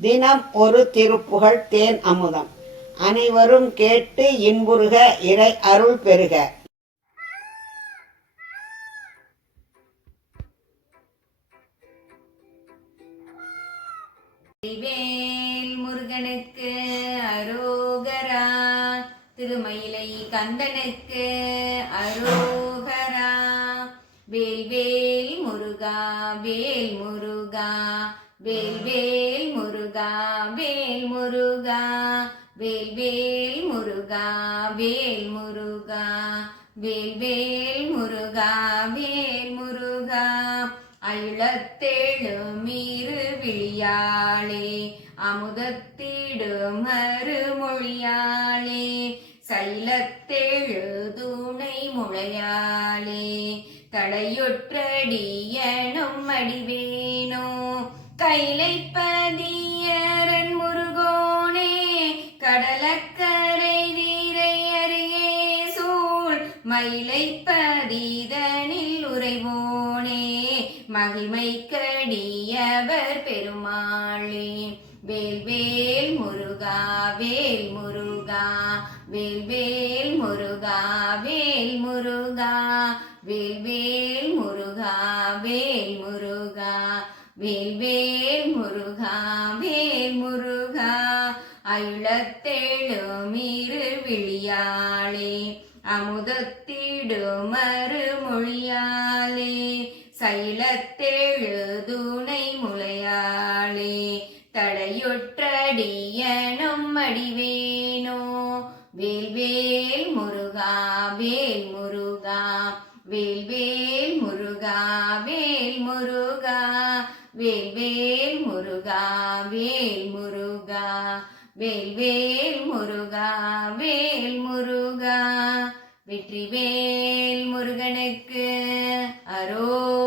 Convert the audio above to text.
தினம் ஒரு திருப்புகழ் தேன் அமுதம். அனைவரும் கேட்டு இன்புறுக இறை அருள் பெறுக. வேல் முருகனுக்கு அரோகரா திருமயிலை கந்தனுக்கு அரோகரா. வேல் வேல் முருகா வேல் முருகா வேல் வேல் முருகா வேல் முருகா வேல் வேல் முருகா வேல் முருகா வேல் வேல் முருகா வேல் முருகா. அழுத்தெழுமீறு விழியாளே அமுதத்திடும் மறுமொழியாளே சைலத்தெழுதுணை முளையாளே தடையொற்றடியனும் அடிவேனோ கைலைப்பதியரன் முருகோனே கடலக்கரை வீரை அருகே சூழ் மயிலைப்பதிதனில் உறைவோனே மகிமை கடியவர் பெருமாளே. வேல் வேல் முருகா வேல் முருகா வேல் வேல் முருகா வேல் முருகா வேல் வேல் முருகா வேல் வேல் வேல் முருகா வேல் முருகா அயுளத்தேழும் இரு விழியாளே அமுதத்திடும் அமுதத்திடுமறு சைலத்தேழு துணை முளையாளே தடையொற்றடியனும் அடிவேனோ வேல் வேல் முருகா வேல் முருகா வேல் வேல் முருகா வேல் முருகா வேல் வேல் முருகா வேல் முருகா வேல் வேல் முருகா வேல் முருகா. வெற்றி வேல் முருகனுக்கு அரோ